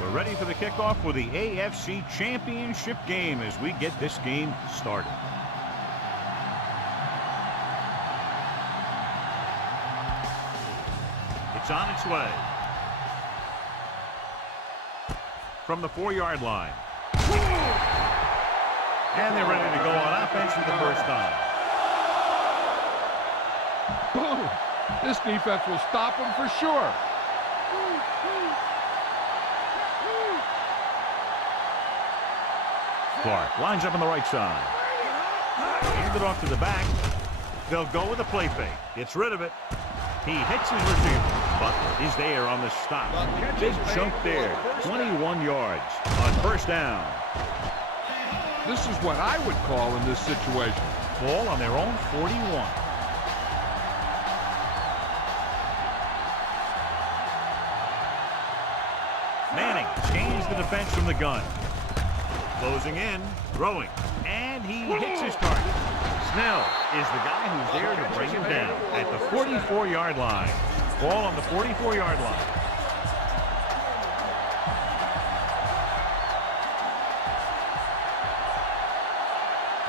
We're ready for the kickoff for the AFC Championship game as we get this game started. It's on its way. From the 4-yard line. And they're ready to go on offense for the first time. Boom! This defense will stop them for sure. Clark lines up on the right side. Hand it off to the back. They'll go with a play fake. Gets rid of it. He hits his receiver. Butler is there on the stop. Big chunk there. 21 yards on first down. This is what I would call in this situation. Ball on their own 41. Manning changed the defense from the gun. Closing in, throwing, and he hits his target. Snell is the guy who's there to bring him down at the 44-yard line. Ball on the 44-yard line.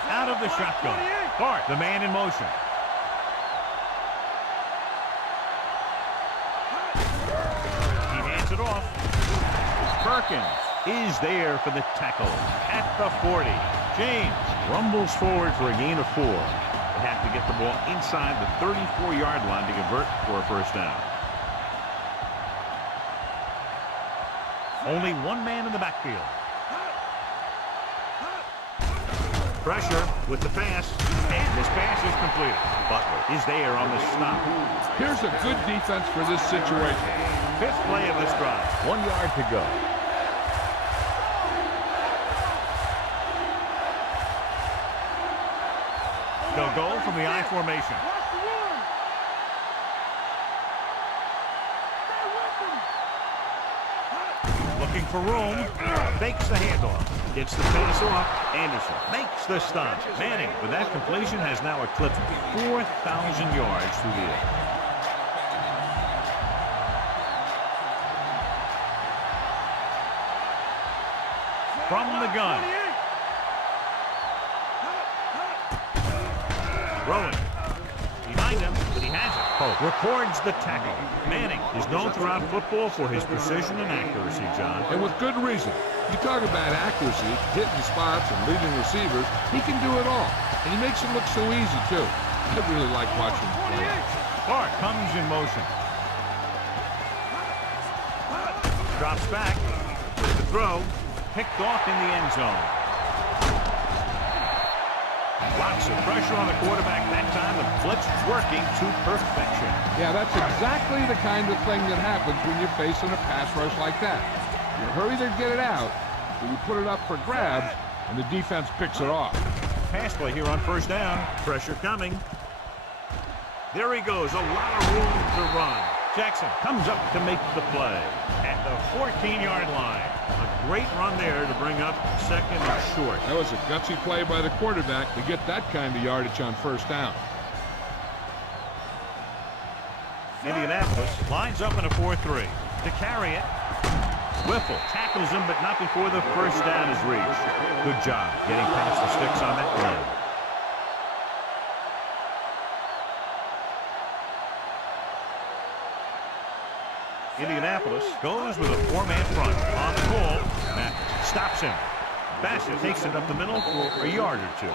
Out of the shotgun. Clark, the man in motion. He hands it off. Perkins is there for the tackle at the 40. James rumbles forward for a gain of 4. They have to get the ball inside the 34-yard line to convert for a first down. Only one man in the backfield. Pressure with the pass, and this pass is completed. Butler is there on the stop. Here's a good defense for this situation. 5th play of this drive. 1 yard to go. They'll go from the I formation. Looking for room. Fakes the handoff. Gets the pass off. Anderson makes the stop. Manning, with that completion, has now eclipsed 4,000 yards through the air. From the gun. Throwing. Behind him, but he has it. Pope records the tackle. Manning is known throughout football for his precision and accuracy, John. And with good reason. You talk about accuracy, hitting spots, and leading receivers, he can do it all. And he makes it look so easy, too. I really like watching him play. Clark comes in motion. Drops back. With the throw. Picked off in the end zone. Lots of pressure on the quarterback that time. The blitz working to perfection. Yeah, that's exactly the kind of thing that happens when you're facing a pass rush like that. You hurry to get it out, or you put it up for grabs, and the defense picks it off. Pass play here on first down. Pressure coming. There he goes. A lot of room to run. Jackson comes up to make the play at the 14-yard line. A great run there to bring up second and short. That was a gutsy play by the quarterback to get that kind of yardage on first down. Indianapolis lines up in a 4-3. To carry it, Whiffle tackles him, but not before the first down is reached. Good job getting past the sticks on that play. Indianapolis goes with a 4-man front on the ball. Matt stops him. Bassett takes it up the middle for a yard or 2.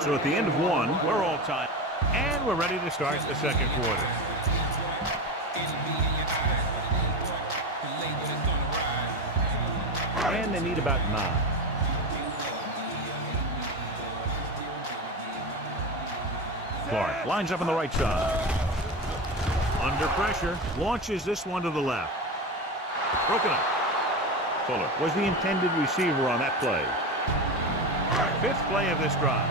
So at the end of 1, we're all tied. And we're ready to start the second quarter. And they need about 9. Clark lines up on the right side. Under pressure, launches this one to the left. Broken up. Fuller was the intended receiver on that play. 5th play of this drive.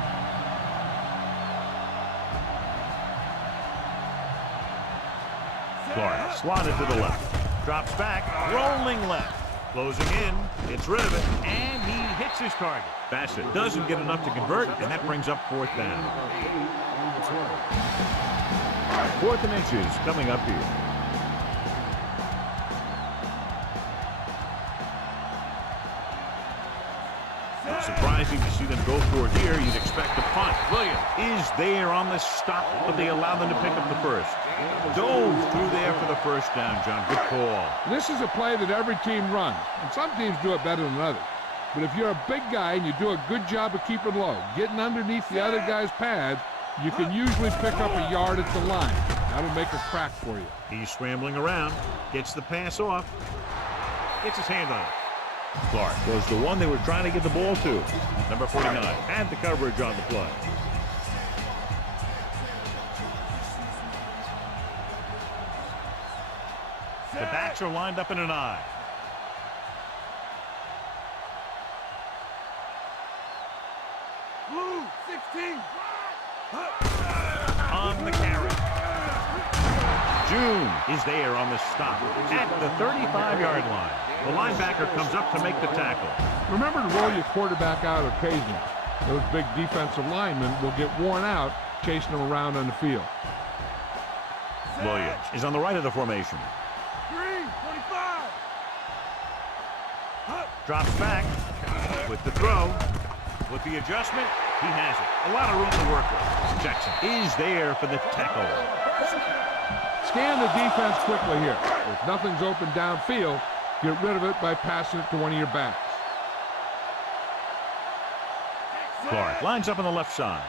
Clark slotted to the left. Drops back, rolling left. Closing in, gets rid of it, and he hits his target. Bassett doesn't get enough to convert, and that brings up 4th down. 4th and inches coming up here. Surprising to see them go for it here. You'd expect a punt. Williams is there on the stop, but they allow them to pick up the first. Dove through there for the first down, John. Good call. This is a play that every team runs, and some teams do it better than others. But if you're a big guy and you do a good job of keeping low, getting underneath the other guy's pads, you can usually pick up a yard at the line. That'll make a crack for you. He's scrambling around, gets the pass off, gets his hand on it. Clark was the one they were trying to get the ball to. Number 49 had the coverage on the play. The backs are lined up in an I. Blue 16. On the carry. June is there on the stop at the 35-yard line. The linebacker comes up to make the tackle. Remember to roll your quarterback out occasionally. Those big defensive linemen will get worn out chasing them around on the field. Williams is on the right of the formation. 25. Drops back with the throw. With the adjustment, he has it. A lot of room to work with. Jackson is there for the tackle. Scan the defense quickly here. If nothing's open downfield, get rid of it by passing it to one of your backs. Clark lines up on the left side.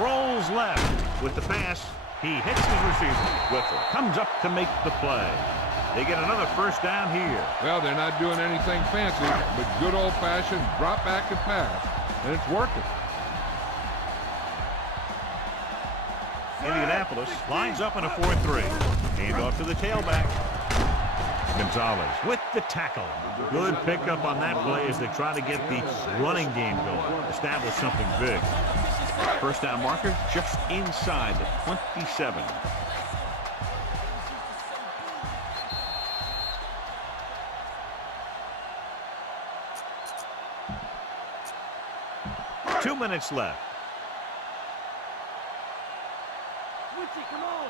Rolls left with the pass. He hits his receiver. Whipple comes up to make the play. They get another first down here. Well, they're not doing anything fancy, but good old-fashioned drop back and pass, and it's working. Indianapolis lines up in a 4-3. Hand off to the tailback. Gonzalez with the tackle. Good pickup on that play as they try to get the running game going. Establish something big. First down marker just inside the 27. Two minutes left. Come on.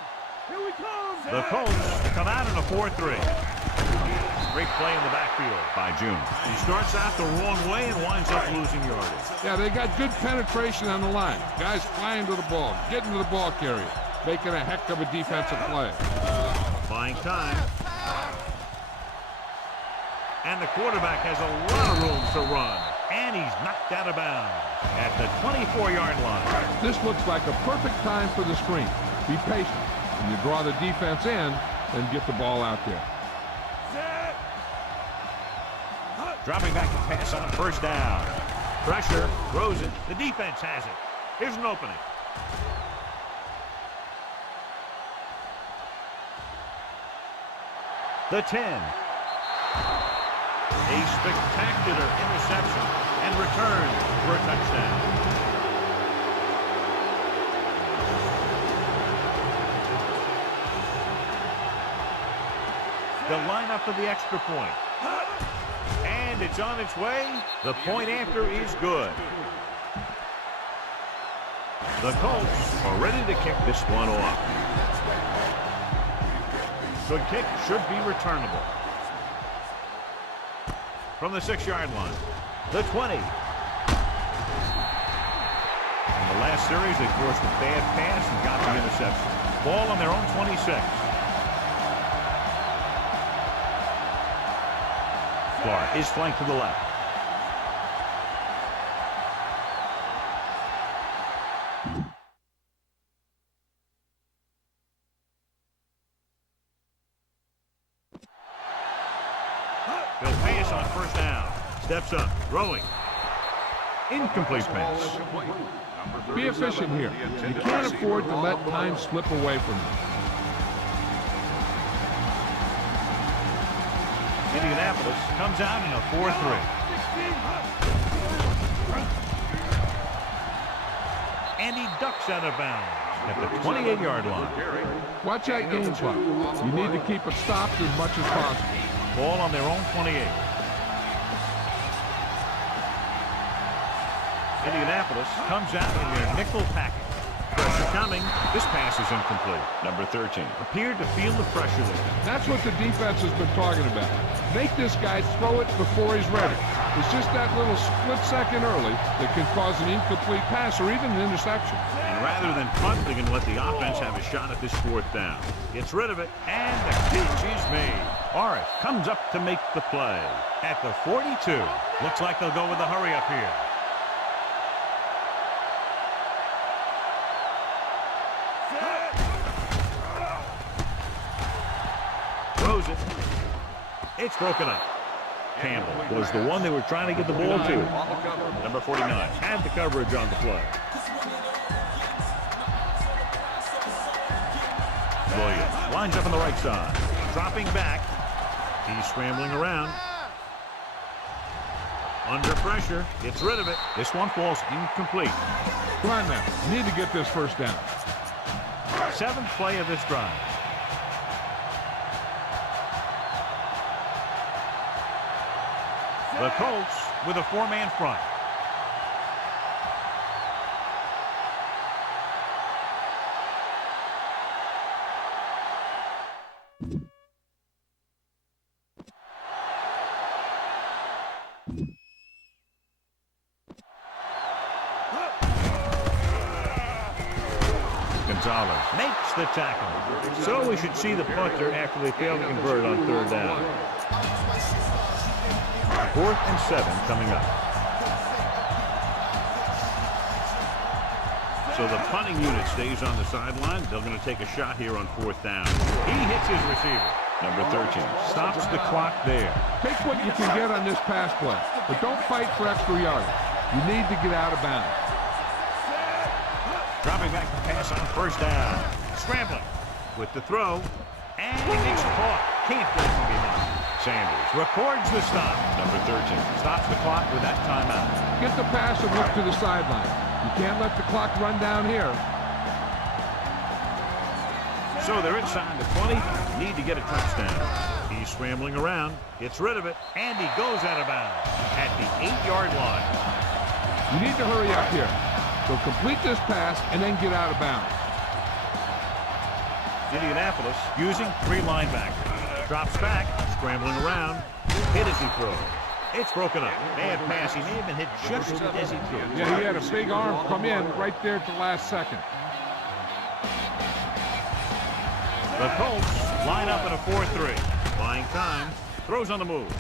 Here we come. The Colts come out in a 4-3. Great play in the backfield by June. He starts out the wrong way and winds up losing yardage. Yeah, they got good penetration on the line. Guys flying to the ball, getting to the ball carrier, making a heck of a defensive play. Buying time. And the quarterback has a lot of room to run. And he's knocked out of bounds at the 24-yard line. This looks like a perfect time for the screen. Be patient. When you draw the defense in, then get the ball out there. Dropping back to pass on first down. Pressure, throws it. The defense has it. Here's an opening. The 10. A spectacular interception and return for a touchdown. They'll line up for the extra point. And it's on its way. The point after is good. The Colts are ready to kick this one off. Good kick, should be returnable. From the 6-yard line. The 20. In the last series, they forced a bad pass and got the interception. Ball on their own 26. Clark is flanked to the left. He'll pass on first down. Steps up, throwing. Incomplete pass. Be efficient here. You can't afford to let time slip away from you. Indianapolis comes out in a 4-3. And he ducks out of bounds at the 28-yard line. Watch that game clock. You need to keep it stopped as much as possible. Ball on their own 28. Indianapolis comes out in their nickel package. Pressure coming. This pass is incomplete. Number 13 appeared to feel the pressure there. That's what the defense has been talking about. Make this guy throw it before he's ready. It's just that little split second early that can cause an incomplete pass or even an interception. And rather than punt, they can let the offense have a shot at this fourth down. Gets rid of it, and the catch is made. Morris comes up to make the play at the 42. Looks like they'll go with the hurry up here. Throws it. It's broken up. Campbell was the one they were trying to get the ball to. Number 49 had the coverage on the play. Williams lines up on the right side. Dropping back. He's scrambling around. Under pressure. Gets rid of it. This one falls incomplete. Come on now. You need to get this first down. 7th play of this drive. The Colts with a 4-man front. Gonzalez makes the tackle. So we should see the punter after they fail to convert on 3rd down. 4th and 7 coming up. So the punting unit stays on the sideline. They're going to take a shot here on 4th down. He hits his receiver. Number 13 stops the clock there. Take what you can get on this pass play, but don't fight for extra yardage. You need to get out of bounds. Dropping back to pass on 1st down. Scrambling with the throw. And he makes a caught. Can't get from behind. Sanders records the stop. Number 13 stops the clock with that timeout. Get the pass and look to the sideline. You can't let the clock run down here. So they're inside the 20. Need to get a touchdown. He's scrambling around. Gets rid of it. And he goes out of bounds at the 8-yard line. You need to hurry up here. So complete this pass and then get out of bounds. Indianapolis using 3 linebackers. Drops back, scrambling around. Hit as he throws. It's broken up. Bad pass. He may have been hit just as he threw. Yeah, he had a big arm come in right there at the last second. The Colts line up in a 4-3. Buying time. Throws on the move.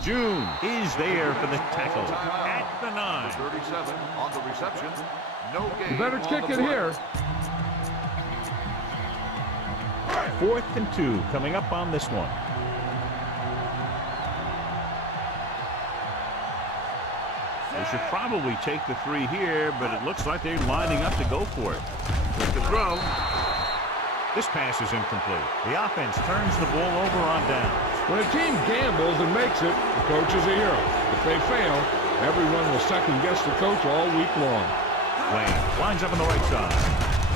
June is there for the tackle at the 9. 37 on the reception. No gain. You better kick it here. 4th and 2 coming up on this one. They should probably take the 3 here, but it looks like they're lining up to go for it. With the throw. This pass is incomplete. The offense turns the ball over on downs. When a team gambles and makes it, the coach is a hero. If they fail, everyone will second-guess the coach all week long. Wayne lines up on the right side.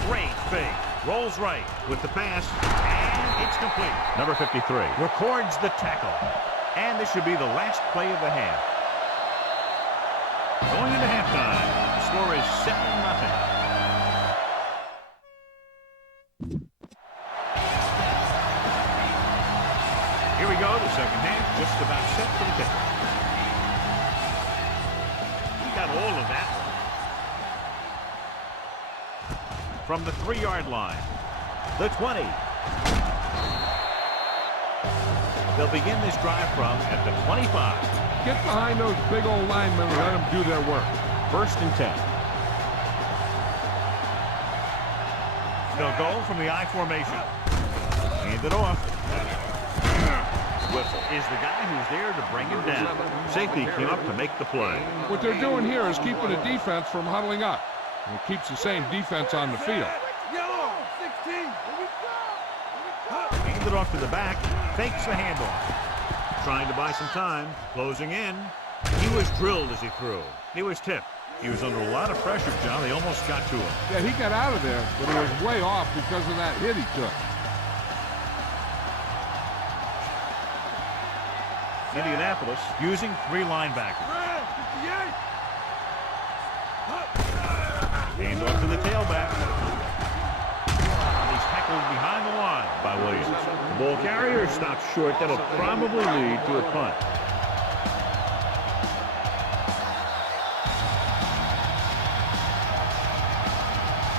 Great fake. Rolls right with the pass, and it's complete. Number 53 records the tackle. And this should be the last play of the half. Going into halftime, the score is 7-0. Here we go, the second half, just about set for the kick. We got all of that from the 3-yard line. The 20. They'll begin this drive from at the 25. Get behind those big old linemen and let them do their work. 1st and 10. They'll go from the I formation. Hand it off. Whipple is the guy who's there to bring him down. Safety came up to make the play. What they're doing here is keeping the defense from huddling up. And it keeps the same defense on the field. Yellow, 16. Here we go. Hand it off to the back. Fakes the handoff. Trying to buy some time. Closing in. He was drilled as he threw. He was tipped. He was under a lot of pressure, John. They almost got to him. Yeah, he got out of there, but he was way off because of that hit he took. Indianapolis using 3 linebackers. Hand off to the tailback. Ball carrier stops short. That'll probably lead to a punt.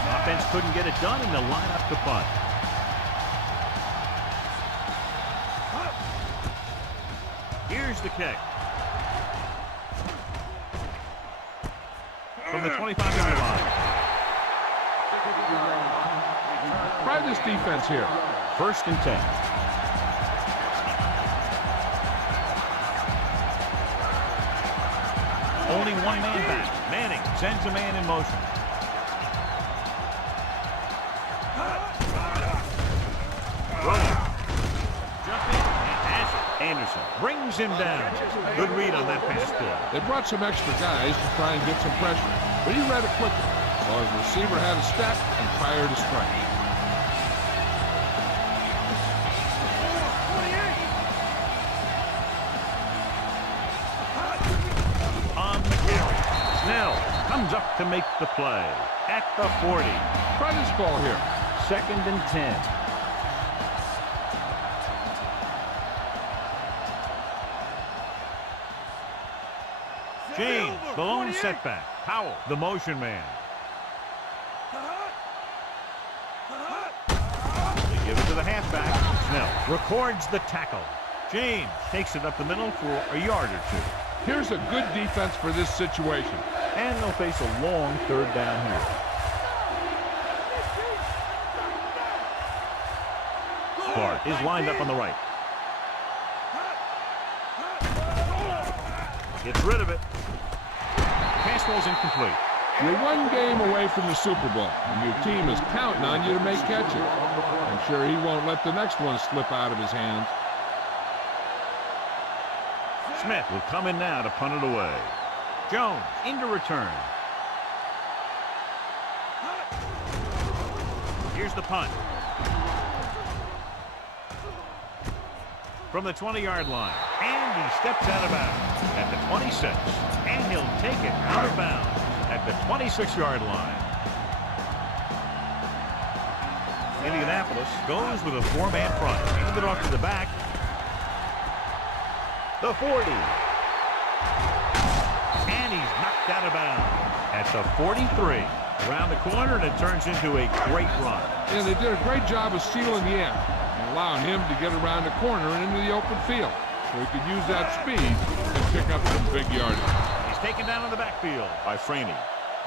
Offense couldn't get it done, and they'll line up to punt. Here's the kick. From the 25-yard line. Try this defense here. 1st and 10. Only one man back. Manning sends a man in motion. Roller. Jump in and pass it. Anderson brings him down. Good read on that pass play. They brought some extra guys to try and get some pressure, but he read it quickly. So his receiver had a step and fired a strike. On the carry. Snell comes up to make the play at the 40. Try this ball here. 2nd and 10. James, the lone setback. Powell, the motion man. They give it to the halfback. Snell records the tackle. James takes it up the middle for a yard or 2. Here's a good defense for this situation. And they'll face a long 3rd down here. Clark is lined up on the right. Gets rid of it. Pass ball's incomplete. You're one game away from the Super Bowl, and your team is counting on you to make catches. I'm sure he won't let the next one slip out of his hands. Smith will come in now to punt it away. Jones into return. Here's the punt. From the 20-yard line. And he steps out of bounds at the 26. And he'll take it out of bounds at the 26-yard line. Indianapolis goes with a 4-man front. Hand it off to the back. The 40. And he's knocked out of bounds at the 43. Around the corner, and it turns into a great run. Yeah, they did a great job of sealing the end and allowing him to get around the corner and into the open field, so he could use that speed and pick up some big yardage. He's taken down in the backfield by Franey.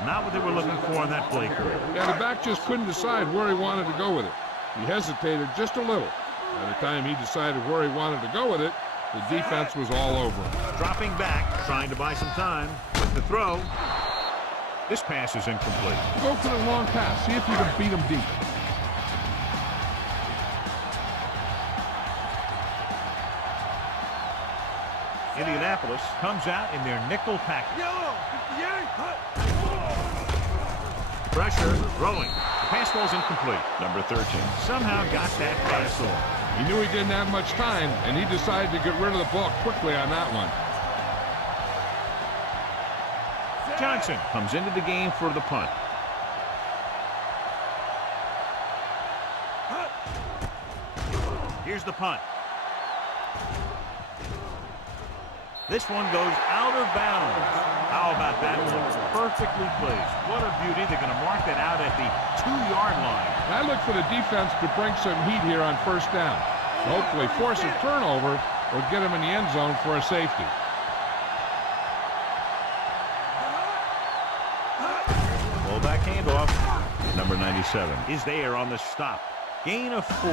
Not what they were looking for in that play career. Yeah, the back just couldn't decide where he wanted to go with it. He hesitated just a little. By the time he decided where he wanted to go with it, the defense was all over him. Dropping back, trying to buy some time with the throw. This pass is incomplete. Go for the long pass. See if you can beat him deep. Indianapolis comes out in their nickel package. Pressure, throwing. The pass ball's incomplete. Number 13 somehow got that pass on. He knew he didn't have much time, and he decided to get rid of the ball quickly on that one. Johnson comes into the game for the punt. Here's the punt. This one goes out of bounds. How about that one? Perfectly placed. What a beauty. They're going to mark that out at the 2-yard line. I look for the defense to bring some heat here on 1st down. Hopefully force a turnover or get him in the end zone for a safety. Fullback handoff. Number 97 is there on the stop. Gain of 4.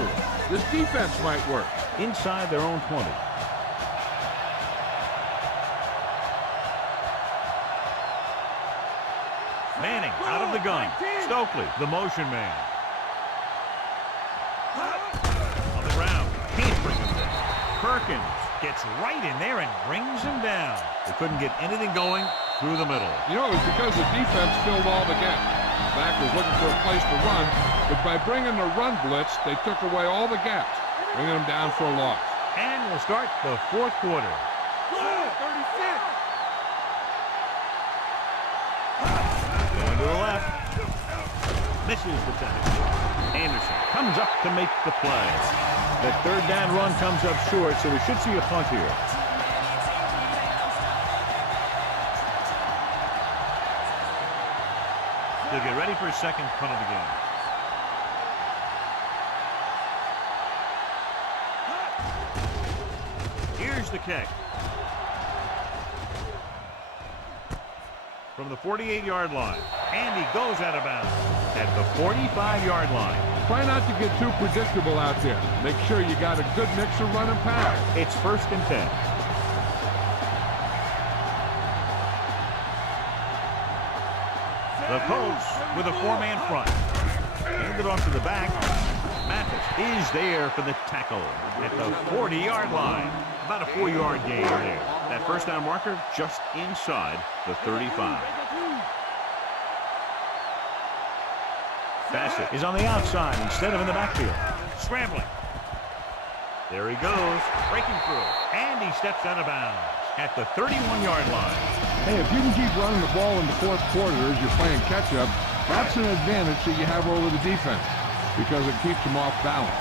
This defense might work. Inside their own 20. Manning out of the gun. Stokely, the motion man. On the ground. Can't bring him down. Perkins gets right in there and brings him down. They couldn't get anything going through the middle. You know, it was because the defense filled all the gaps. The back was looking for a place to run, but by bringing the run blitz, they took away all the gaps, bringing them down for a loss. And we'll start the 4th quarter. Going to the left. Misses the tackle. Anderson comes up to make the play. That third down run comes up short, so we should see a punt here. They'll get ready for a second punt of the game. Here's the kick. From the 48-yard line. And he goes out of bounds at the 45-yard line. Try not to get too predictable out there. Make sure you got a good mix of run and pass. It's 1st and 10. The Colts with a 4-man front. Hand it off to the back. Mathis is there for the tackle at the 40-yard line. About a 4-yard gain there. That first down marker just inside the 35. Bassett is on the outside instead of in the backfield. Scrambling. There he goes, breaking through. And he steps out of bounds at the 31-yard line. Hey, if you can keep running the ball in the fourth quarter as you're playing catch-up, that's an advantage that you have over the defense because it keeps them off balance.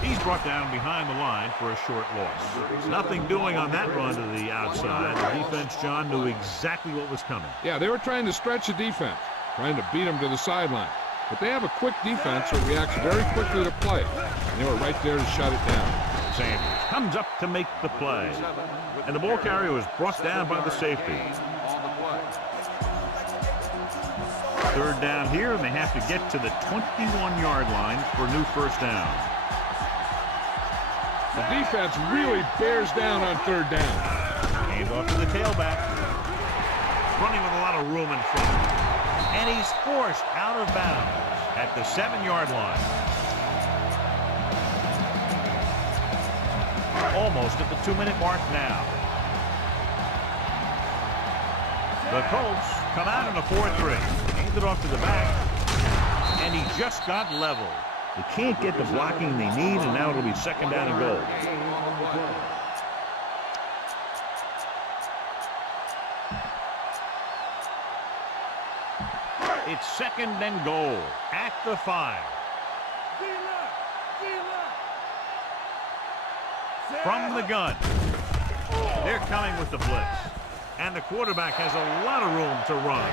He's brought down behind the line for a short loss. Nothing doing on that run to the outside. The defense, John, knew exactly what was coming. Yeah, they were trying to stretch the defense, trying to beat them to the sideline. But they have a quick defense that reacts very quickly to play. And they were right there to shut it down. Sanders comes up to make the play. And the ball carrier was brought down by the safety. Third down here, and they have to get to the 21-yard line for a new first down. The defense really bears down on third down. Hands off to the tailback. Running with a lot of room in front. And he's forced out of bounds at the 7-yard line. Almost at the 2-minute mark now. The Colts come out in a 4-3. Hands it off to the back. And he just got leveled. They can't get the blocking they need, and now it'll be 2nd down and goal. It's 2nd and goal at the 5. From the gun. They're coming with the blitz. And the quarterback has a lot of room to run.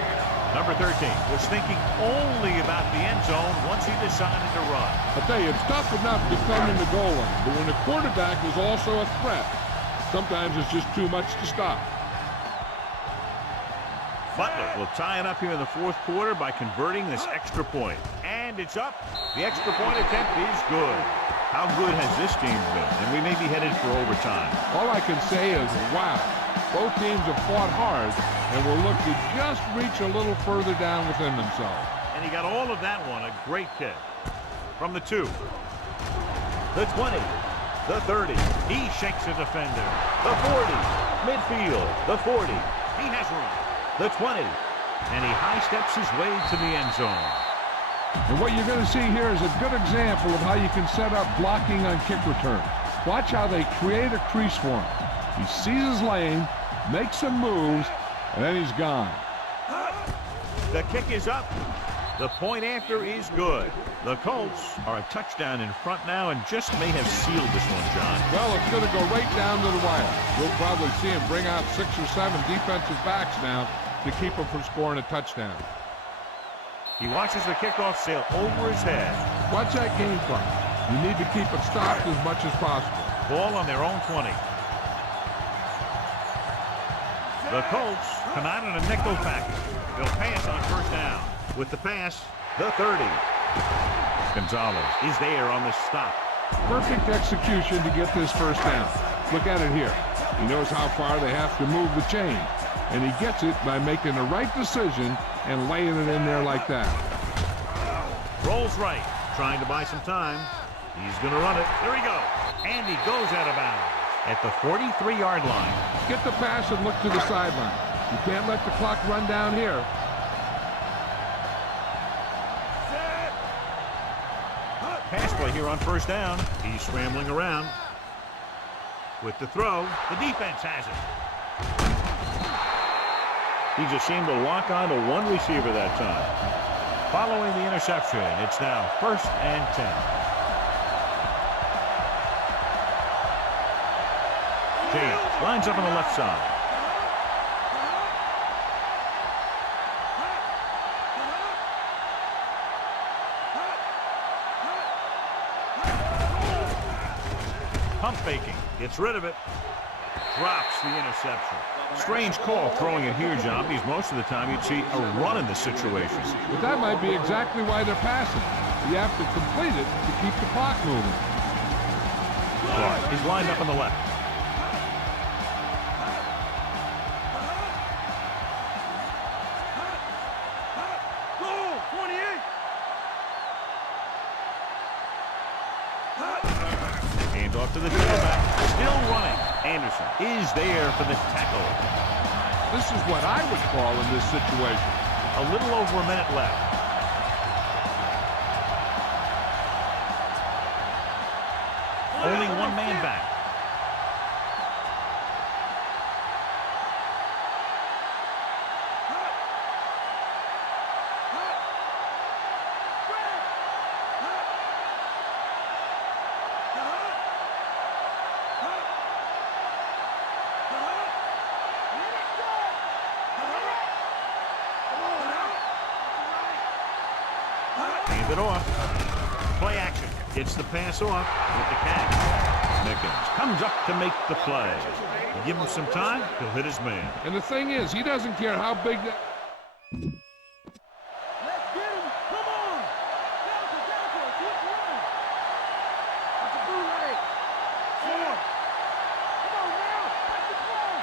Number 13 was thinking only about the end zone once he decided to run. I'll tell you, it's tough enough defending the goal line, but when the quarterback is also a threat, sometimes it's just too much to stop. Butler will tie it up here in the 4th quarter by converting this extra point. And it's up. The extra point attempt is good. How good has this team been? And we may be headed for overtime. All I can say is, wow. Both teams have fought hard and will look to just reach a little further down within themselves. And he got all of that one. A great kick. From the 2. The 20. The 30. He shakes a defender. The 40. Midfield. The 40. He has room. The 20. And he high steps his way to the end zone. And what you're going to see here is a good example of how you can set up blocking on kick return. Watch how they create a crease for him. He sees his lane, makes some moves, and then he's gone. The kick is up. The point after is good. The Colts are a touchdown in front now and just may have sealed this one, John. Well, it's going to go right down to the wire. We'll probably see him bring out 6 or 7 defensive backs now to keep him from scoring a touchdown. He watches the kickoff sail over his head. Watch that game clock. You need to keep it stopped as much as possible. Ball on their own 20. The Colts come out in a nickel package. They'll pass on first down. With the pass, the 30. Gonzalez is there on the stop. Perfect execution to get this first down. Look at it here. He knows how far they have to move the chain. And he gets it by making the right decision and laying it in there like that. Rolls right, trying to buy some time. He's going to run it. There he goes. And he goes out of bounds at the 43-yard line. Get the pass and look to the sideline. You can't let the clock run down here. Pass play here on first down. He's scrambling around. With the throw, the defense has it. He just seemed to lock on to one receiver that time. Following the interception, it's now 1st and 10. James lines up on the left side. Pump faking. Gets rid of it. Drops the interception. Strange call throwing it here, John, because most of the time you'd see a run in this situation. But that might be exactly why they're passing. You have to complete it to keep the clock moving. Clark is lined up on the left. Go, 28. Hand off to the tailback. Still running. Anderson is there for the tackle. This is what I would call in this situation. A little over a minute left. Only one man back. Hand it off. Play action. Gets the pass off with the catch. Mickens comes up to make the play. You give him some time, he'll hit his man. And the thing is, he doesn't care how big that... Let's get him. Come on. Delta, keep running. That's a bootleg. 4. Come on now. That's the play.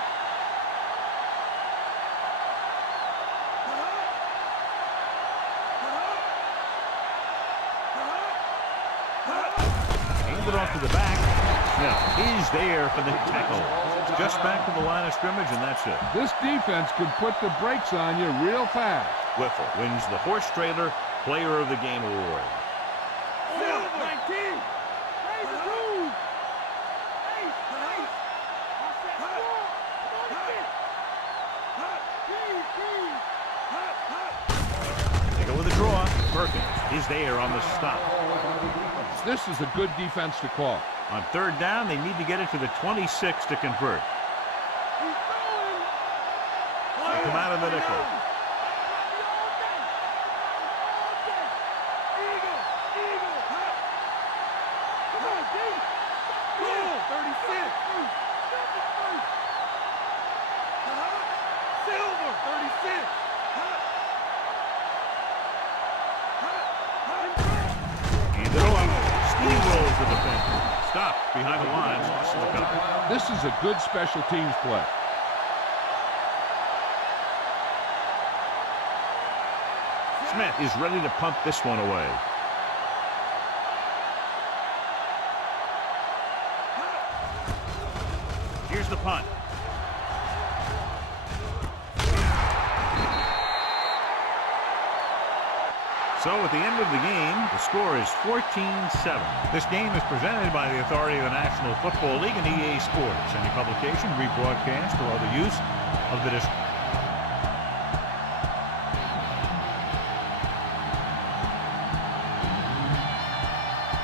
Hand it off to the back. Smith is there for the tackle. Just back to the line of scrimmage, and that's it. This defense can put the brakes on you real fast. Whiffle wins the horse trailer player of the game award. 19. Raise the roof. Ace. Offset score. Come on, They go with a draw. Perkins is there on the stop. This is a good defense to call. On 3rd down, they need to get it to the 26 to convert. They come out of the nickel. Hand it off. Steamrolls the defender. Stop behind the lines. Lost the cover. This is a good special teams play. Smith is ready to punt this one away. Here's the punt. So at the end of the game, the score is 14-7. This game is presented by the authority of the National Football League and EA Sports. Any publication, rebroadcast, or other use of the